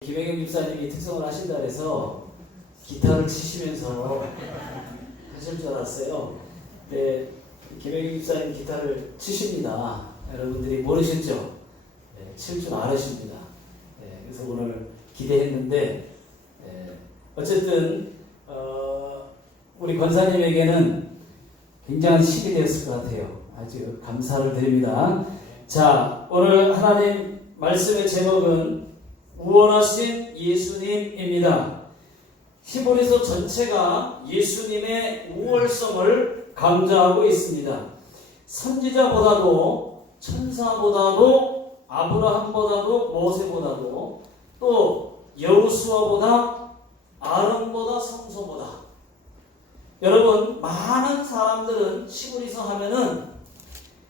김혜경 집사님이 특성을 하신다 그래서 기타를 치시면서 하실 줄 알았어요. 근데 김혜경 집사님 기타를 치십니다. 여러분들이 모르셨죠? 네, 칠 줄 아십니다. 네, 그래서 오늘 기대했는데 어쨌든 우리 권사님에게는 굉장한 시기 되었을 것 같아요. 아주 감사를 드립니다. 자, 오늘 하나님 말씀의 제목은 우월하신 예수님입니다. 히브리서 전체가 예수님의 우월성을 강조하고 있습니다. 선지자보다도 천사보다도 아브라함보다도 모세보다도 또 여호수아보다 아론보다 성소보다 여러분 많은 사람들은 히브리서 하면은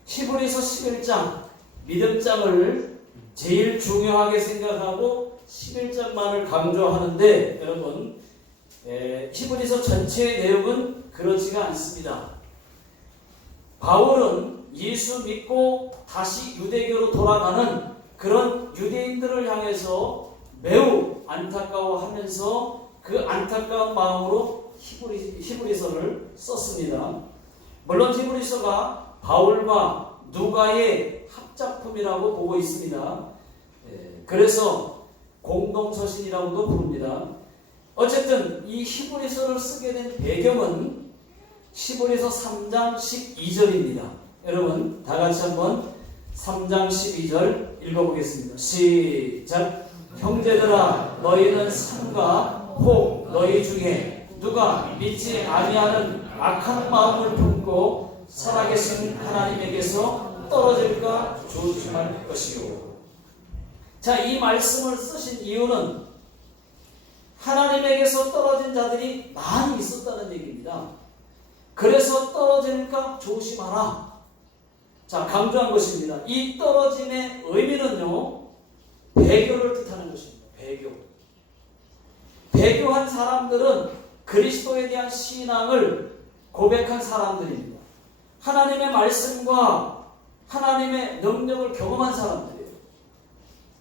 히브리서 11장 믿음장을 제일 중요하게 생각하고 11장만을 강조하는데 여러분 히브리서 전체의 내용은 그렇지가 않습니다. 바울은 예수 믿고 다시 유대교로 돌아가는 그런 유대인들을 향해서 매우 안타까워하면서 그 안타까운 마음으로 히브리서를 썼습니다. 물론 히브리서가 바울과 누가의 합작품이라고 보고 있습니다. 그래서 공동서신이라고도 부릅니다. 어쨌든 이 히브리서를 쓰게 된 배경은 히브리서 3장 12절입니다. 여러분 다 같이 한번 3장 12절 읽어보겠습니다. 시작. 형제들아 너희는 삼가 혹 너희 중에 누가 믿지 아니하는 악한 마음을 품고 살아계신 하나님에게서 떨어질까 조심할 것이요. 자, 이 말씀을 쓰신 이유는 하나님에게서 떨어진 자들이 많이 있었다는 얘기입니다. 그래서 떨어질까 조심하라. 자, 강조한 것입니다. 이 떨어짐의 의미는요, 배교를 뜻하는 것입니다. 배교한 사람들은 그리스도에 대한 신앙을 고백한 사람들입니다. 하나님의 말씀과 하나님의 능력을 경험한 사람들이에요.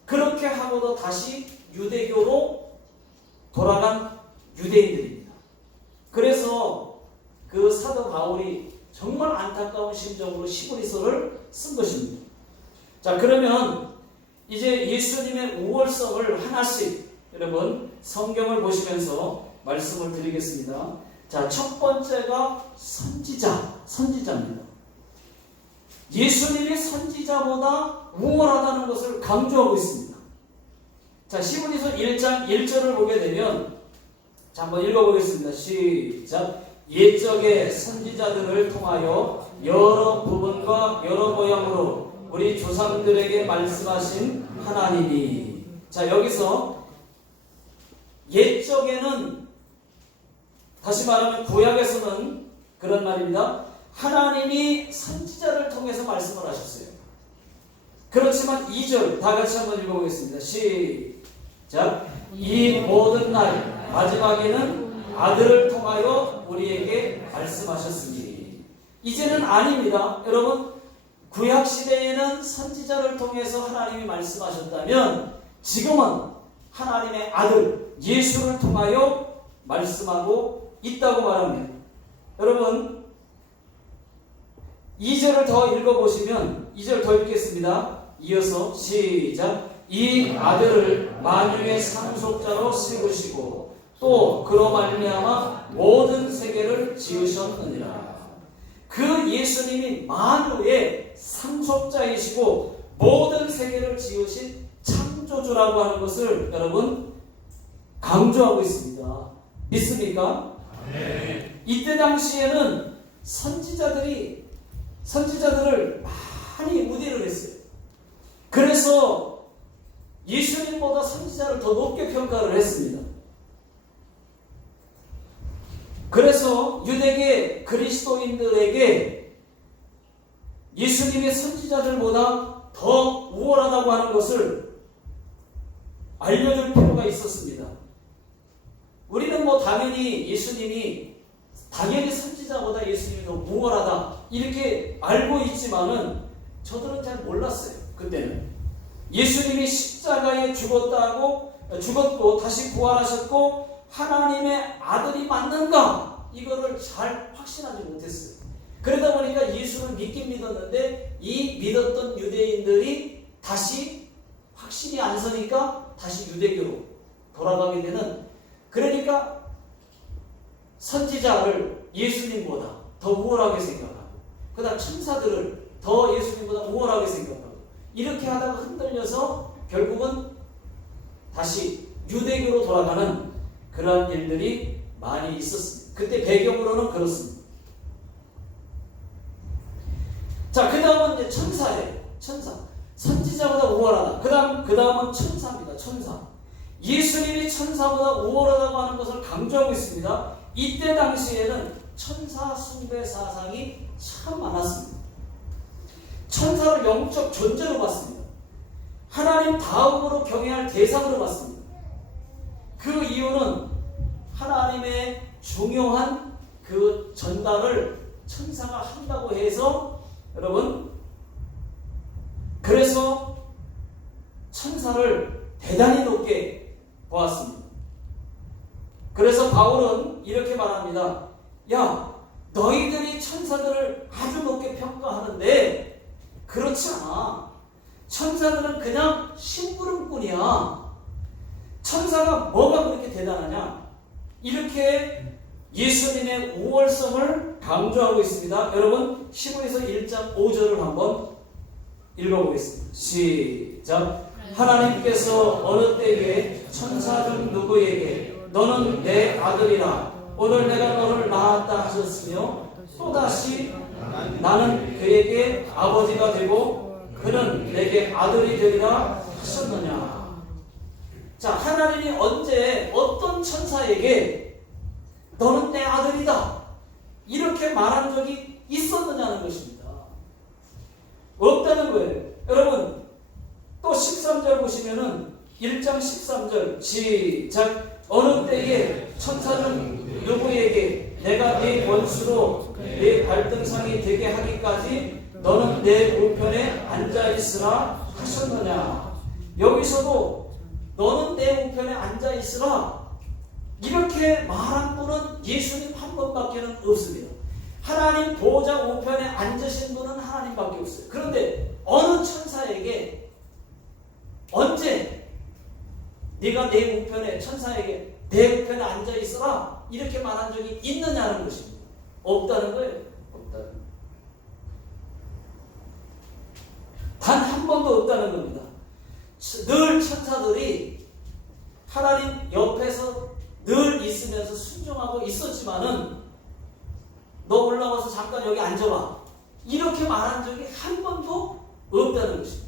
그렇게 하고도 다시 유대교로 돌아간 유대인들입니다. 그래서 그 사도 바울이 정말 안타까운 심정으로 히브리서를 쓴 것입니다. 자, 그러면 이제 예수님의 우월성을 하나씩 여러분 성경을 보시면서 말씀을 드리겠습니다. 자, 첫 번째가 선지자입니다. 예수님이 선지자보다 우월하다는 것을 강조하고 있습니다. 자, 히브리서 1장 1절을 보게 되면 자, 한번 읽어보겠습니다. 시작. 옛적의 선지자들을 통하여 여러 부분과 여러 모양으로 우리 조상들에게 말씀하신 하나님이. 자, 여기서 옛적에는 다시 말하면 구약에서는 그런 말입니다. 하나님이 선지자를 통해서 말씀을 하셨어요. 그렇지만 2절 다 같이 한번 읽어보겠습니다. 시작. 이 모든 날 마지막에는 아들을 통하여 우리에게 말씀하셨으니. 이제는 아닙니다. 여러분 구약시대에는 선지자를 통해서 하나님이 말씀하셨다면 지금은 하나님의 아들 예수를 통하여 말씀하고 있다고 말합니다. 여러분 2절을 더 읽어보시면 2절 더 읽겠습니다. 이어서 시작. 이 아들을 만유의 상속자로 세우시고 또 그로 말미암아 모든 세계를 지으셨느니라. 그 예수님이 만유의 상속자이시고 모든 세계를 지으신 창조주라고 하는 것을 여러분 강조하고 있습니다. 믿습니까? 네. 이때 당시에는 선지자들을 많이 무대를 했어요. 그래서 예수님보다 선지자를 더 높게 평가를 했습니다. 그래서 유대계 그리스도인들에게 예수님의 선지자들보다 더 우월하다고 하는 것을 알려줄 필요가 있었습니다. 우리는 당연히 예수님이 당연히 선지자보다 예수님이 더 우월하다 이렇게 알고 있지만은 저들은 잘 몰랐어요. 그때는 예수님이 십자가에 죽었다고 죽었고 다시 부활하셨고 하나님의 아들이 맞는가? 이거를 잘 확신하지 못했어요. 그러다 보니까 예수를 믿긴 믿었는데 이 믿었던 유대인들이 다시 확신이 안 서니까 다시 유대교로 돌아가게 되는, 그러니까 선지자를 예수님보다 더 우월하게 생각하고 그 다음 천사들을 더 예수님보다 우월하게 생각하고 이렇게 하다가 흔들려서 결국은 다시 유대교로 돌아가는 그러한 일들이 많이 있었습니다. 그때 배경으로는 그렇습니다. 자, 그 다음은 이제 천사예요. 천사. 선지자보다 우월하다. 그 다음은 천사입니다. 천사. 예수님이 천사보다 우월하다고 하는 것을 강조하고 있습니다. 이때 당시에는 천사 숭배 사상이 참 많았습니다. 천사를 영적 존재로 봤습니다. 하나님 다음으로 경외할 대상으로 봤습니다. 그 이유는 하나님의 중요한 그 전달을 천사가 한다고 해서, 여러분, 그래서 천사를 대단히 높게 보았습니다. 그래서 바울은 이렇게 말합니다. 야, 너희들이 천사들을 아주 높게 평가하는데 그렇지 않아. 천사들은 그냥 심부름꾼이야. 천사가 뭐가 그렇게 대단하냐? 이렇게 예수님의 우월성을 강조하고 있습니다. 여러분, 히브리서 1장 5절을 한번 읽어보겠습니다. 시작. 하나님께서 어느 때에 천사 중 누구에게 너는 내 아들이라 오늘 내가 너를 낳았다 하셨으며 또다시 나는 그에게 아버지가 되고 그는 내게 아들이 되리라 하셨느냐. 자, 하나님이 언제 어떤 천사에게 너는 내 아들이다 이렇게 말한 적이 있었느냐는 것입니다. 없다는 거예요. 여러분, 또 13절 보시면은 1장 13절 시작. 어느 때에 천사 중 누구에게 내가 네 원수로 네 발등상이 되게 하기까지 너는 내 우편에 앉아있으라 하셨느냐. 여기서도 너는 내 우편에 앉아있으라 이렇게 말한 분은 예수님 한 분밖에는 없습니다. 하나님 보좌 우편에 앉으신 분은 하나님밖에 없어요. 그런데 어느 천사에게 언제 네가 내 우편에, 천사에게 내 우편에 앉아있어라 이렇게 말한 적이 있느냐는 것입니다. 없다는 거예요. 없다는 거예요. 단 한 번도 없다는 겁니다. 늘 천사들이 하나님 옆에서 늘 있으면서 순종하고 있었지만은 너 올라와서 잠깐 여기 앉아봐 이렇게 말한 적이 한 번도 없다는 것입니다.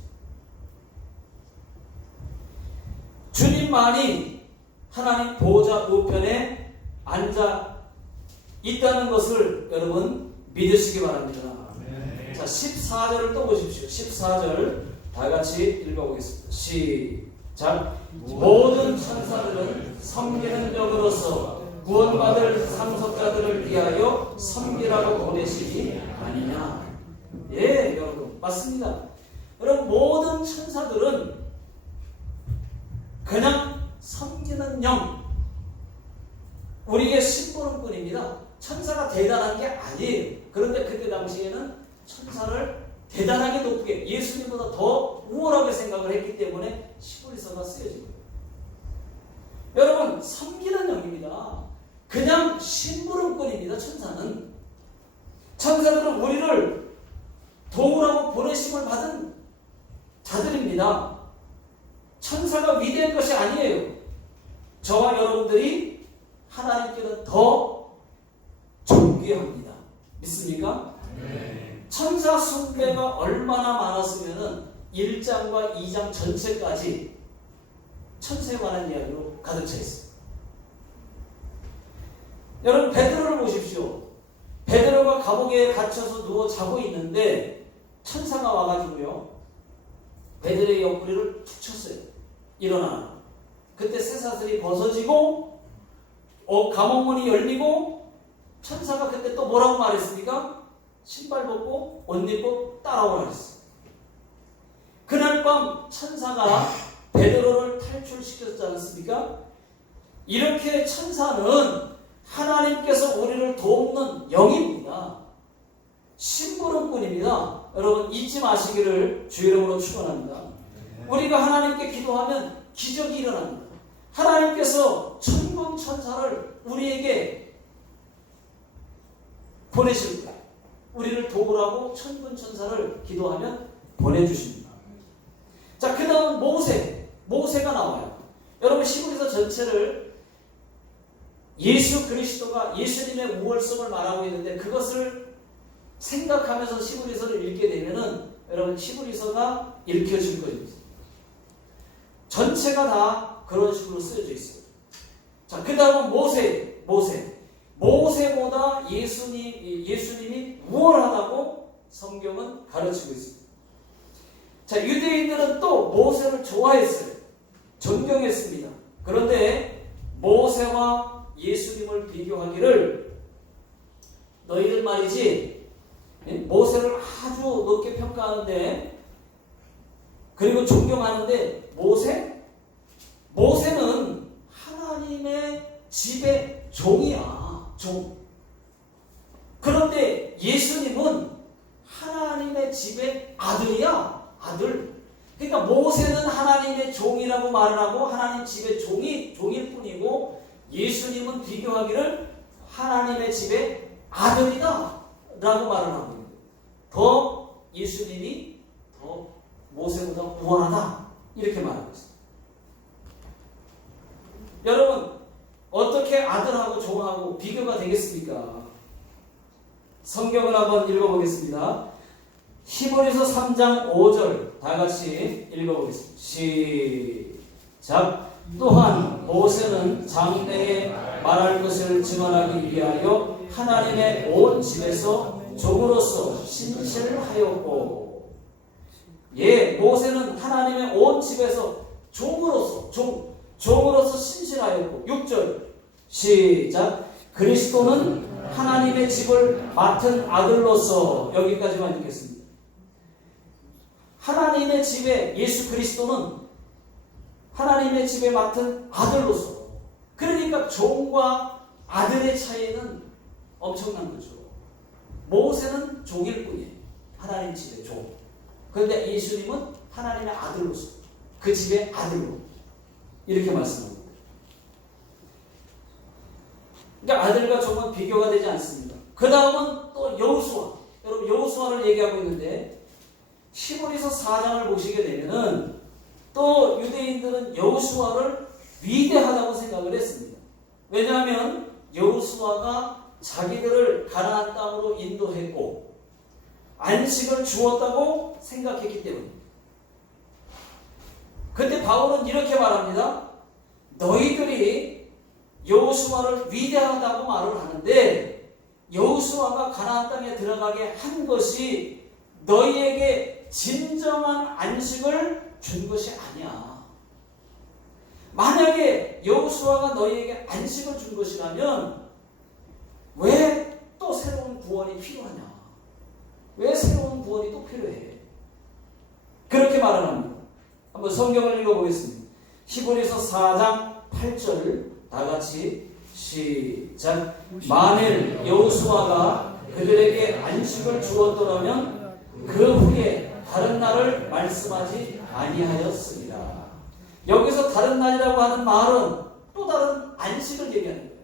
주님만이 하나님 보좌 우편에 앉아 있다는 것을 여러분 믿으시기 바랍니다. 네. 자, 14절을 또 보십시오. 14절 다 같이 읽어보겠습니다. 시작. 모든 천사들은 섬기는 력으로서 구원받을 상속자들을 위하여 섬기라고 보내시기 아니냐. 예, 여러분, 맞습니다. 여러분, 모든 천사들은 그냥 섬기는 영, 우리에게 심부름꾼입니다. 천사가 대단한 게 아니에요. 그런데 그때 당시에는 천사를 대단하게 높게, 예수님보다 더 우월하게 생각을 했기 때문에 히브리서가 쓰여진 거예요. 여러분, 섬기는 영입니다. 그냥 심부름꾼입니다. 천사는. 천사들은 우리를 도우라고 보내심을 받은 자들입니다. 천사가 위대한 것이 아니에요. 저와 여러분들이 하나님께는 더 존귀합니다. 믿습니까? 네. 천사 숭배가 얼마나 많았으면 1장과 2장 전체까지 천사에 관한 이야기로 가득 차 있어요. 여러분, 베드로를 보십시오. 베드로가 감옥에 갇혀서 누워 자고 있는데 천사가 와가지고요, 베드로의 옆구리를 툭 쳤어요. 일어나. 그때 쇠사슬이 벗어지고 감옥문이 열리고 천사가 그때 또 뭐라고 말했습니까? 신발 벗고 옷 입고 따라오라 했어요. 그날 밤 천사가 베드로를 탈출시켰지 않습니까? 이렇게 천사는 하나님께서 우리를 돕는 영입니다. 심부름꾼입니다. 여러분 잊지 마시기를 주 이름으로 축원합니다. 우리가 하나님께 기도하면 기적이 일어납니다. 하나님께서 천군 천사를 우리에게 보내실 거예요. 우리를 도우라고 천군 천사를 기도하면 보내주십니다. 자, 그 다음 모세가 나와요. 여러분 히브리서 전체를 예수 그리스도가 예수님의 우월성을 말하고 있는데 그것을 생각하면서 히브리서를 읽게 되면은 여러분 히브리서가 읽혀질 것입니다. 전체가 다 그런 식으로 쓰여져 있어요. 자, 그 다음은 모세보다 예수님이 우월하다고 성경은 가르치고 있습니다. 자, 유대인들은 또 모세를 좋아했어요. 존경했습니다. 그런데 모세와 예수님을 비교하기를 너희들 말이지 모세를 아주 높게 평가하는데 그리고 존경하는데 모세는 하나님의 집의 종이야. 종. 그런데 예수님은 하나님의 집의 아들이야. 아들. 그러니까 모세는 하나님의 종이라고 말을 하고 하나님 집의 종일 뿐이고 예수님은 비교하기를 하나님의 집의 아들이다 라고 말을 하고 있는 더 예수님이 더 모세보다 우월하다 이렇게 말하고 있습니다. 여러분 어떻게 아들하고 종하고 비교가 되겠습니까? 성경을 한번 읽어보겠습니다. 히브리서 3장 5절 다 같이 읽어보겠습니다. 시작. 또한 모세는 장래에 말할 것을 증언하기 위하여 하나님의 온 집에서 종으로서 신실하였고, 모세는 하나님의 온 집에서 종으로서 신실하였고. 6절 시작. 그리스도는 하나님의 집을 맡은 아들로서. 여기까지만 읽겠습니다. 하나님의 집에 예수 그리스도는 하나님의 집에 맡은 아들로서. 그러니까 종과 아들의 차이는 엄청난 거죠. 모세는 종일 뿐이에요. 하나님 집의 종. 그런데 예수님은 하나님의 아들로서 그 집의 아들로 이렇게 말씀합니다. 그러니까 아들과 종은 비교가 되지 않습니다. 그 다음은 또 여호수아. 여러분 여호수아를 얘기하고 있는데 히브리서 4장을 보시게 되면은 또 유대인들은 여호수아를 위대하다고 생각을 했습니다. 왜냐하면 여호수아가 자기들을 가나안 땅으로 인도했고 안식을 주었다고 생각했기 때문입니다. 그때 바울은 이렇게 말합니다. 너희들이 여호수아를 위대하다고 말을 하는데 여호수아가 가나안 땅에 들어가게 한 것이 너희에게 진정한 안식을 준 것이 아니야. 만약에 여호수아가 너희에게 안식을 준 것이라면 왜 또 새로운 구원이 필요하냐? 왜 새로운 구원이 또 필요해? 그렇게 말을 합니다. 한번 성경을 읽어보겠습니다. 히브리서 4장 8절 다 같이 시작. 만일 여호수아가 그들에게 안식을 주었더라면 그 후에 다른 날을 말씀하지 아니하였습니다. 여기서 다른 날이라고 하는 말은 또 다른 안식을 얘기하는 거예요.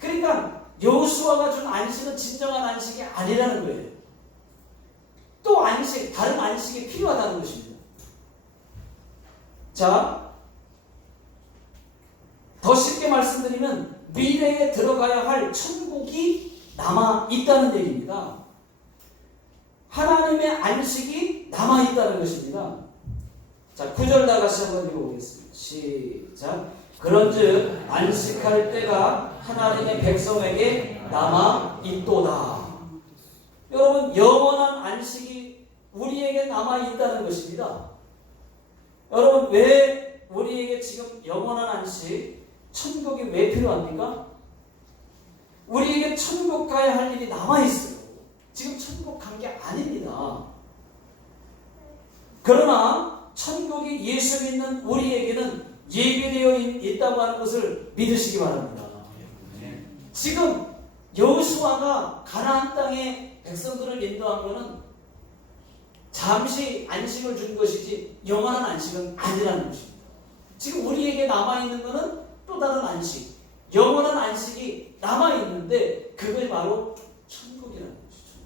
그러니까 여호수아가 준 안식은 진정한 안식이 아니라는 거예요. 또 다른 안식이 필요하다는 것입니다. 자, 더 쉽게 말씀드리면 미래에 들어가야 할 천국이 남아 있다는 얘기입니다. 하나님의 안식이 남아 있다는 것입니다. 자, 9절 다 같이 한번 읽어보겠습니다. 시작. 그런즉 안식할 때가 하나님의 백성에게 남아 있도다. 여러분 영원한 안식이 우리에게 남아 있다는 것입니다. 여러분 왜 우리에게 지금 영원한 안식, 천국이 왜 필요합니까? 우리에게 천국 가야 할 일이 남아 있어요. 지금 천국 간 게 아닙니다. 그러나 천국이 예수 믿는 우리에게는 예비되어 있다고 하는 것을 믿으시기 바랍니다. 지금 여호수아가 가나안 땅에 백성들을 인도한 것은 잠시 안식을 준 것이지 영원한 안식은 아니라는 것입니다. 지금 우리에게 남아있는 것은 또 다른 안식, 영원한 안식이 남아있는데 그게 바로 천국이라는 것이죠.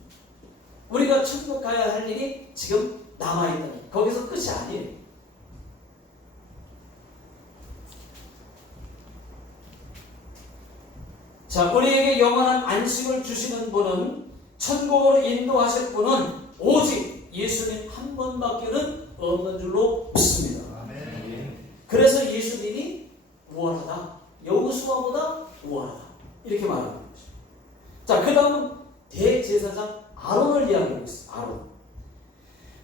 우리가 천국 가야 할 일이 지금 남아있다는, 거기서 끝이 아니에요. 자, 우리에게 영원한 안식을 주시는 분은, 천국으로 인도하실 분은 오직 예수님 한 분밖에는 없는 줄로 믿습니다. 그래서 예수님이 우월하다, 여호수아보다 우월하다, 이렇게 말하는 거죠. 자, 그 다음은 대제사장 아론을 이야기하고 있어요. 아론.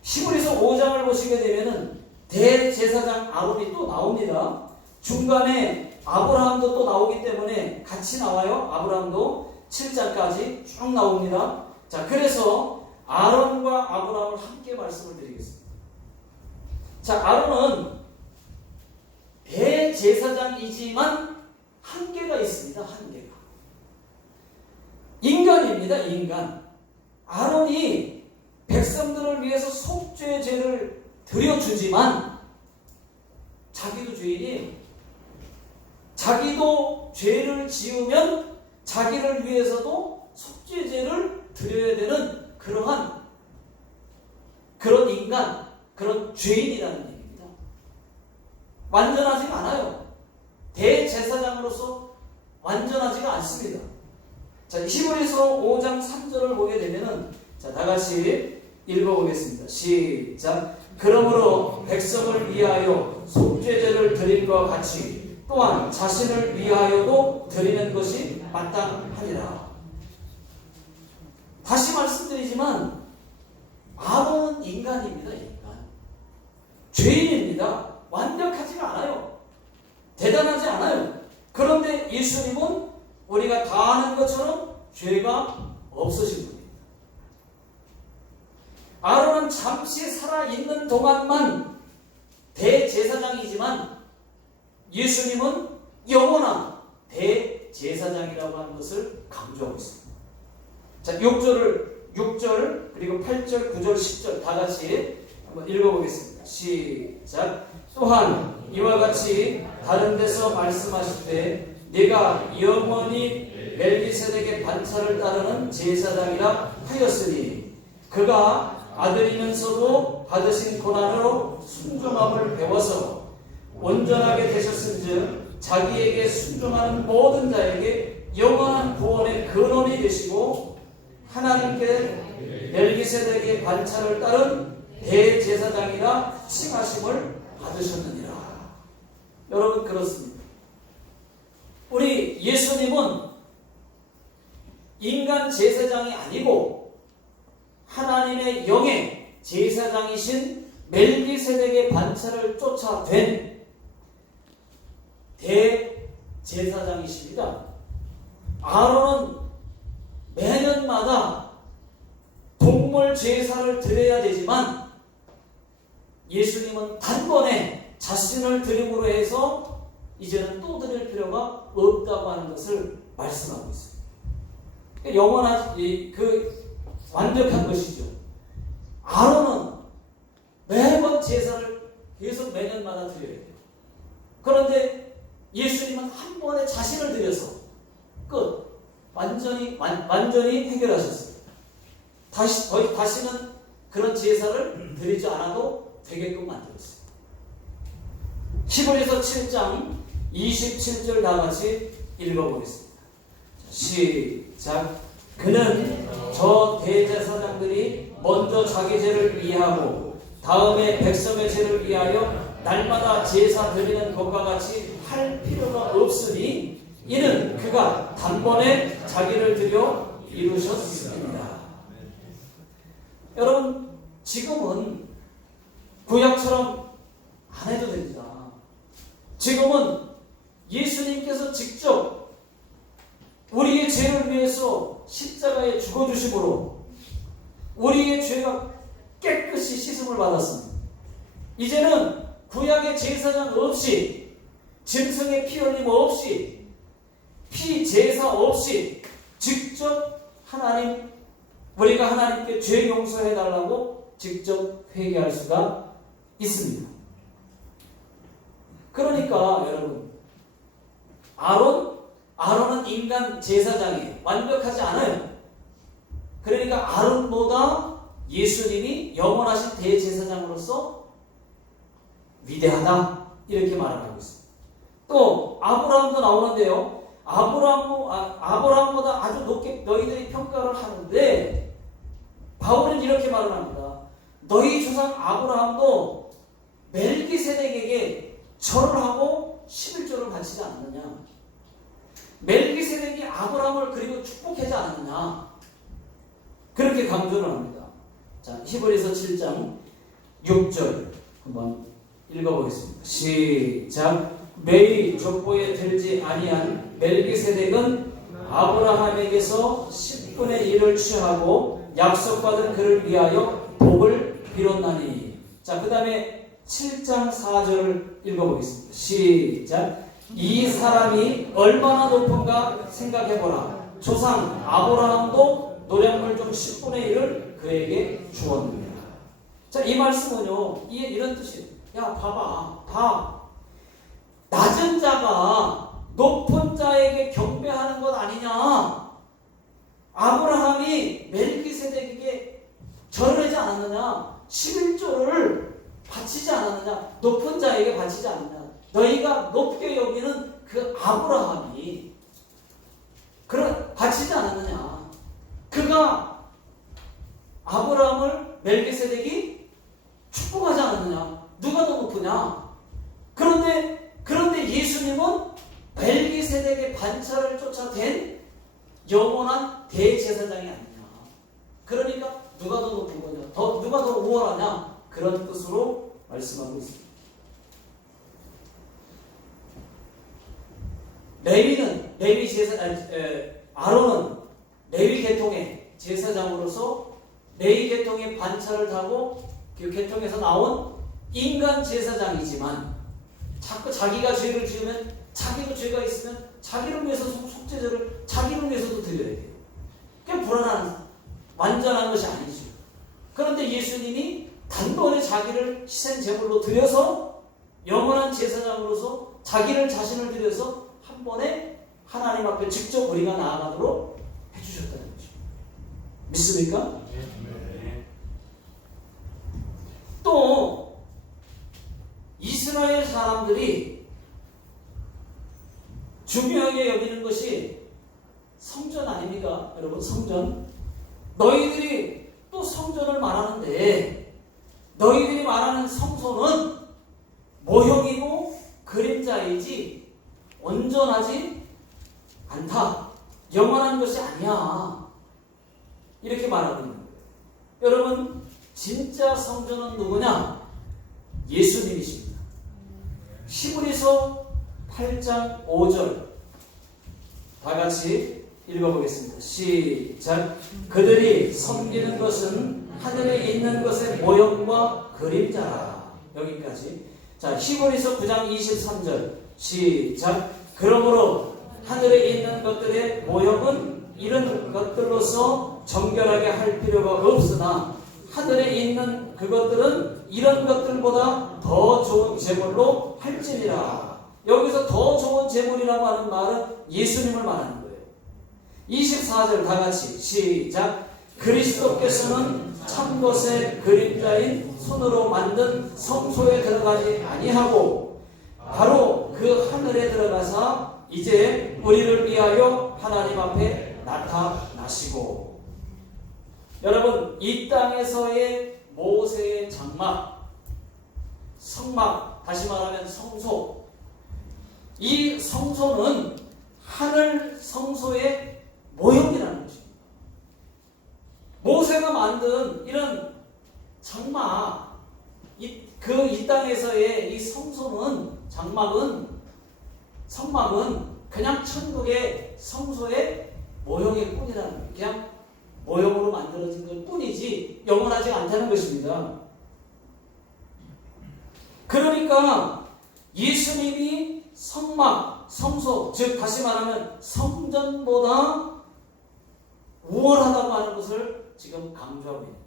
히브리서 5장을 보시게 되면은 대제사장 아론이 또 나옵니다. 중간에 아브라함도 또 나오기 때문에 같이 나와요. 아브라함도 7장까지 쭉 나옵니다. 자, 그래서 아론과 아브라함을 함께 말씀을 드리겠습니다. 자, 아론은 대제사장이지만 한계가 있습니다. 한계가. 인간입니다. 인간. 아론이 백성들을 위해서 속죄제를 드려주지만 자기도 죄인이에요. 자기도 죄를 지으면 자기를 위해서도 속죄제를 드려야 되는 그러한 그런 인간, 그런 죄인이라는 얘기입니다. 완전하지가 않아요. 대제사장으로서 완전하지가 않습니다. 자, 히브리서 5장 3절을 보게 되면은, 자, 다 같이 읽어보겠습니다. 시작. 그러므로 백성을 위하여 속죄제를 드릴 것 같이 또한 자신을 위하여도 드리는 것이 마땅하니라. 다시 말씀드리지만 아론은 인간입니다. 인간. 죄인입니다. 완벽하지가 않아요. 대단하지 않아요. 그런데 예수님은 우리가 다 아는 것처럼 죄가 없으신 분입니다. 아론은 잠시 살아있는 동안만 대제사장이지만 예수님은 영원한 대제사장이라고 하는 것을 강조하고 있습니다. 자, 6절 그리고 8절, 9절, 10절 다 같이 한번 읽어보겠습니다. 시작. 또한 이와 같이 다른 데서 말씀하실 때 내가 영원히 멜기세덱의 반차를 따르는 제사장이라 하였으니 그가 아들이면서도 받으신 고난으로 순종함을 배워서 온전하게 되셨은즉 자기에게 순종하는 모든 자에게 영원한 구원의 근원이 되시고 하나님께 멜기세덱의 반차를 따른 대제사장이라 칭하심을 받으셨느니라. 여러분, 그렇습니다. 우리 예수님은 인간 제사장이 아니고 하나님의 영의 제사장이신 멜기세덱의 반차를 쫓아된 대제사장이십니다. 아론은 매년마다 동물 제사를 드려야 되지만 예수님은 단번에 자신을 드림으로 해서 이제는 또 드릴 필요가 없다고 하는 것을 말씀하고 있습니다. 영원한 완벽한 것이죠. 아론은 매번 제사를 계속 매년마다 드려야 돼요. 그런데 예수님은 한 번에 자신을 드려서 끝. 완전히 해결하셨어요. 다시는 그런 제사를 드리지 않아도 되게끔 만들었어요. 히브리서 7장 27절 다 같이 읽어보겠습니다. 시작. 그는 저 대제사장들이 먼저 자기 죄를 위하고 다음에 백성의 죄를 위하여 날마다 제사 드리는 것과 같이 할 필요가 없으니 이는 그가 단번에 자기를 드려 이루셨습니다. 여러분, 지금은 구약처럼 안 해도 됩니다. 지금은 예수님께서 직접 우리의 죄를 위해서 십자가에 죽어주심으로 우리의 죄가 깨끗이 씻음을 받았습니다. 이제는 구약의 제사장 없이, 짐승의 피 흘림 없이, 피 제사 없이 직접 하나님, 우리가 하나님께 죄 용서해 달라고 직접 회개할 수가 있습니다. 그러니까 여러분, 아론은 인간 제사장이에요. 완벽하지 않아요. 그러니까 아론보다 예수님이 영원하신 대제사장으로서 위대하다, 이렇게 말하고 있습니다. 또 아브라함도 나오는데요. 아브라함보다 아주 높게 너희들이 평가를 하는데, 바울은 이렇게 말을 합니다. 너희 조상 아브라함도 멜기세덱에게 절을 하고 11조를 바치지 않느냐. 멜기세덱이 아브라함을 그리고 축복하지 않느냐. 그렇게 강조를 합니다. 자, 히브리서 7장 6절 한번 읽어보겠습니다. 시작. 매일 족보에 들지 아니한 멜기세덱은 아브라함에게서 10분의 1을 취하고 약속받은 그를 위하여 복을 빌었나니. 자, 그 다음에 7장 4절을 읽어보겠습니다. 시작. 이 사람이 얼마나 높은가 생각해보라. 조상 아브라함도 노량물 중 10분의 1을 그에게 주었느니라. 자, 이 말씀은요, 이런 뜻이에요. 야, 봐봐. 낮은 자가 높은 자에게 경배하는 것 아니냐. 아브라함이 멜기세덱에게 절을 하지 않았느냐. 11조를 바치지 않았느냐. 높은 자에게 바치지 않느냐. 너희가 높게 여기는 그 아브라함이 바치지 않았느냐. 그가 아브라함을 멜기세덱이 축복하지 않았느냐. 누가 더 높으냐. 그런데 예수님은 멜기세덱의 반차를 쫓아낸 영원한 대제사장이 아니냐. 그러니까 누가 더 높은 거냐, 누가 더 우월하냐, 그런 뜻으로 말씀하고 있습니다. 아론은 레위 계통의 제사장으로서 레위 계통의 반차를 타고 그 계통에서 나온 인간 제사장이지만, 자꾸 자기가 죄를 지으면, 자기도 죄가 있으면 자기를 위해서 속죄제를 자기를 위해서도 드려야 돼요. 그게 불안한, 완전한 것이 아니죠. 그런데 예수님이 단번에 자기를 희생 제물로 드려서 영원한 제사장으로서 자기를 자신을 드려서 한 번에 하나님 앞에 직접 우리가 나아가도록 해주셨다는 거죠. 믿습니까? 네. 또 이스라엘 사람들이 중요하게 여기는 것이 성전 아닙니까? 여러분, 성전. 너희들이 또 성전을 말하는데, 너희들이 말하는 성소는 모형이고 그림자이지 온전하지 않다. 영원한 것이 아니야. 이렇게 말하고 있는 거예요. 여러분, 진짜 성전은 누구냐? 예수님이십니다. 히브리서 8장 5절 다 같이 읽어보겠습니다. 시작. 그들이 섬기는 것은 하늘에 있는 것의 모형과 그림자라. 여기까지. 자, 히브리서 9장 23절 시작. 그러므로 하늘에 있는 것들의 모형은 이런 것들로서 정결하게 할 필요가 없으나 하늘에 있는 그것들은 이런 것들보다 더 좋은 제물로 할지니라. 여기서 더 좋은 제물이라고 하는 말은 예수님을 말하는 거예요. 24절 다 같이 시작. 그리스도께서는 참것의 그림자인 손으로 만든 성소에 들어가지 아니하고 바로 그 하늘에 들어가사 이제 우리를 위하여 하나님 앞에 나타나시고. 여러분, 이 땅에서의 모세의 장막, 성막, 다시 말하면 성소, 이 성소는 하늘 성소의 모형이라는 것입니다. 모세가 만든 이런 장막, 이 땅에서의 이 성소는, 성막은 그냥 천국의 성소의 모형의 뿐이라는 거예요. 그냥 모형으로 만들어진 것 뿐이지 영원하지 않다는 것입니다. 그러니까 예수님이 성막, 성소, 즉 다시 말하면 성전보다 우월하다고 하는 것을 지금 강조하고 있는 거예요.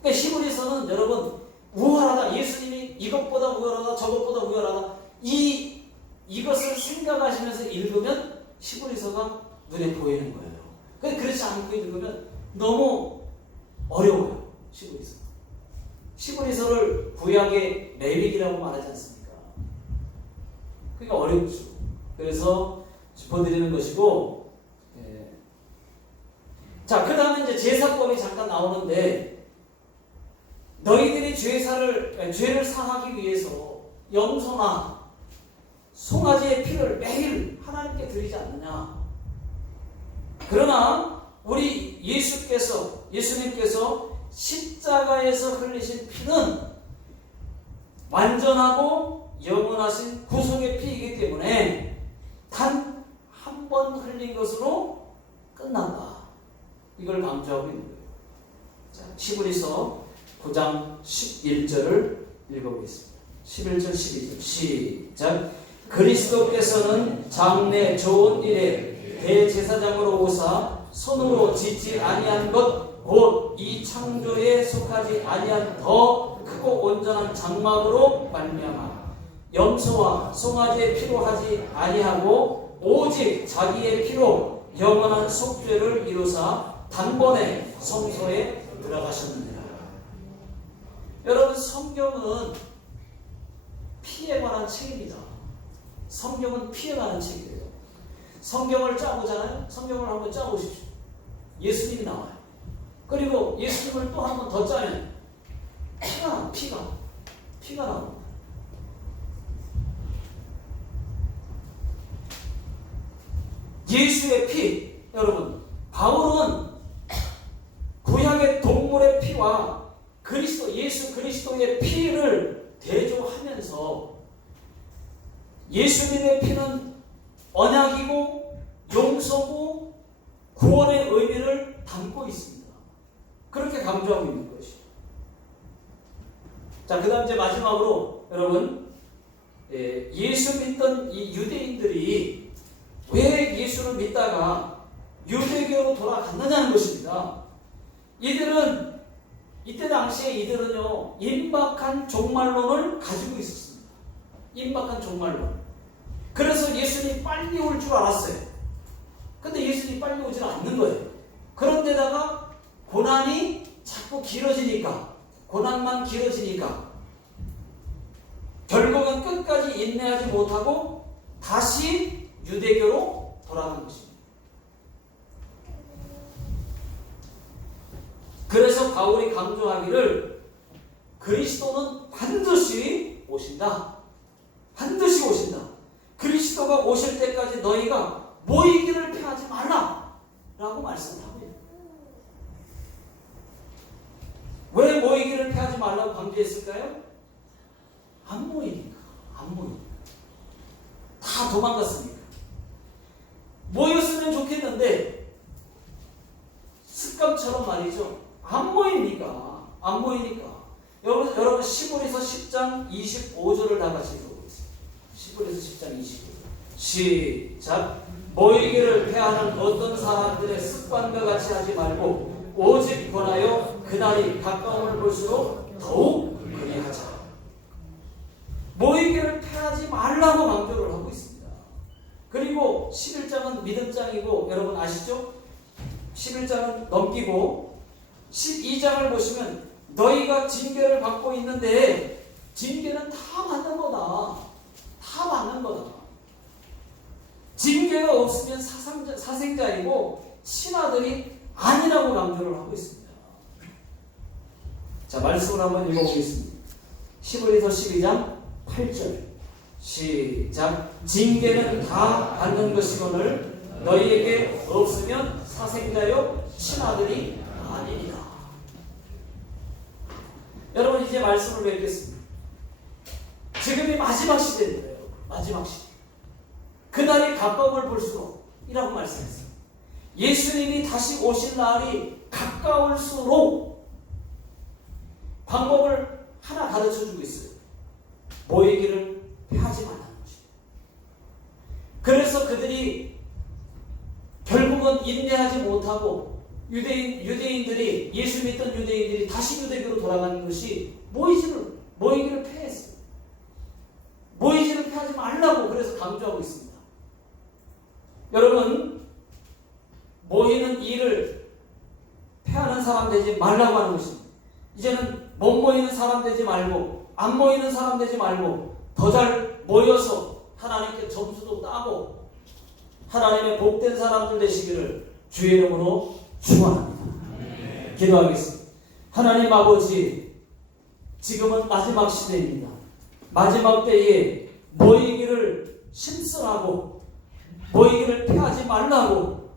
그러니까 히브리서는 여러분 우월하다, 예수님이 이것보다 우월하다, 저것보다 우월하다, 이것을 생각하시면서 읽으면 히브리서가 눈에 보이는 거예요. 그렇지 않고 읽으면 너무 어려워요. 히브리서를 구약의 레위기라고 말하지 않습니까? 그러니까 어렵죠. 그래서 짚어드리는 것이고, 자, 그 다음에 이제 제사법이 잠깐 나오는데, 너희들이 죄를 사하기 위해서 염소나 송아지의 피를 매일 하나님께 드리지 않느냐? 그러나 우리 예수님께서 십자가에서 흘리신 피는 완전하고 영원하신 구속의 피이기 때문에 단 한 번 흘린 것으로 끝난다. 이걸 강조하고 있는 거예요. 자, 히브리서 9장 11절을 읽어보겠습니다. 11절 12절 시작. 그리스도께서는 장래 좋은 일에 대제사장으로 오사 손으로 짓지 아니한 것 곧 이 창조에 속하지 아니한 더 크고 온전한 장막으로 말미암아 염소와 송아지의 피로 하지 아니하고 오직 자기의 피로 영원한 속죄를 이루사 단번에 성소에 들어가셨느니라. 여러분, 성경은 피에 관한 책입니다. 성경은 피에 관한 책이에요. 성경을 짜보잖아요. 성경을 한번 짜보십시오. 예수님이 나와요. 그리고 예수님을 또 한 번 더 짜면 피가 나옵니다. 예수의 피, 여러분, 바울은 구약의 동물의 피와 예수 그리스도의 피를 대조하면서 예수님의 피는 언약이고 용서고 구원의 의미를 담고 있습니다. 그렇게 강조하고 있는 것이죠. 자, 그 다음 이제 마지막으로 여러분, 예수 믿던 이 유대인들이 왜 예수를 믿다가 유대교로 돌아갔느냐는 것입니다. 이때 당시에 이들은요, 임박한 종말론을 가지고 있었습니다. 임박한 종말론. 그래서 예수님이 빨리 올 줄 알았어요. 근데 예수님이 빨리 오지는 않는 거예요. 그런데다가 고난이 자꾸 고난만 길어지니까 결국은 끝까지 인내하지 못하고 다시 유대교로 돌아간 것입니다. 그래서 바울이 강조하기를 그리스도는 반드시 오신다. 반드시 오신다. 그리스도가 오실 때까지 너희가 모이기를 피하지 말라 라고 말씀하고 있습니다. 왜 모이기를 피하지 말라고 강조했을까요? 안 모이니까. 다 도망갔으니까. 모였으면 좋겠는데 습관처럼 말이죠. 안 모이니까. 여러분 시므리서 10장 25절을 다 같이 읽어보겠습니다. 시므리서 10장 25절 시작. 모이기를 패하는 어떤 사람들의 습관과 같이 하지 말고 오직 권하여 그날이 가까움을 볼수록 더욱 그리하자. 모이기를 패하지 말라고 강조를 하고 있습니다. 그리고 11장은 믿음장이고 여러분 아시죠? 11장은 넘기고 12장을 보시면 너희가 징계를 받고 있는데 징계는 다 받는 거다. 징계가 없으면 사생자이고 신하들이 아니라고 강조를 하고 있습니다. 자, 말씀을 한번 읽어보겠습니다. 히브리서 12장 8절 시작. 징계는 다 받는 것이거늘 너희에게 없으면 사생자요 신하들이 아니니라. 여러분 이제 말씀을 뵙겠습니다. 지금이 마지막 시대예요. 마지막 시대. 그날이 가까움을 볼수록 이라고 말씀했어요. 예수님이 다시 오실 날이 가까울수록 방법을 하나 가르쳐주고 있어요. 모이기를 폐하지 말라는 것입니다. 그래서 그들이 결국은 인내하지 못하고 유대인들이 예수 믿던 유대인들이 다시 유대교로 돌아가는 것이 모이기를 폐했어요. 모이기를 폐하지 말라고 그래서 강조하고 있습니다. 여러분, 모이는 일을 폐하는 사람 되지 말라고 하는 것입니다. 이제는 못 모이는 사람 되지 말고 안 모이는 사람 되지 말고 더 잘 모여서 하나님께 점수도 따고 하나님의 복된 사람들 되시기를 주의 이름으로 축원합니다. 기도하겠습니다. 하나님 아버지, 지금은 마지막 시대입니다. 마지막 때에 모이기를 신성하고 모이기를 폐하지 말라고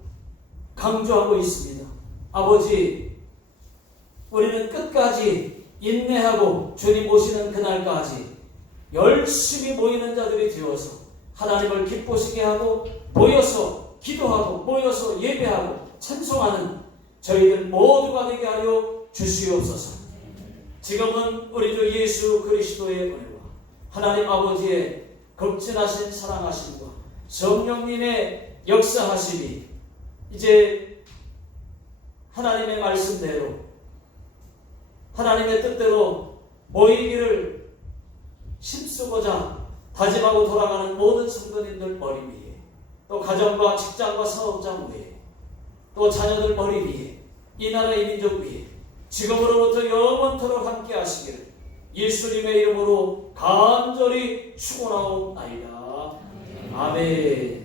강조하고 있습니다. 아버지, 우리는 끝까지 인내하고 주님 오시는 그날까지 열심히 모이는 자들이 되어서 하나님을 기쁘시게 하고 모여서 기도하고 모여서 예배하고 찬송하는 저희들 모두가 되게 하여 주시옵소서. 지금은 우리 주 예수 그리스도의 은혜와 하나님 아버지의 극진하신 사랑하심과 성령님의 역사하심이 이제 하나님의 말씀대로 하나님의 뜻대로 모이기를 힘쓰고자 다짐하고 돌아가는 모든 성도님들 머리 위에, 또 가정과 직장과 사업장 위에, 또 자녀들 머리 위에, 이 나라 이 민족 위에 지금으로부터 영원토록 함께 하시기를 예수님의 이름으로 간절히 축원하옵나이다. 아멘.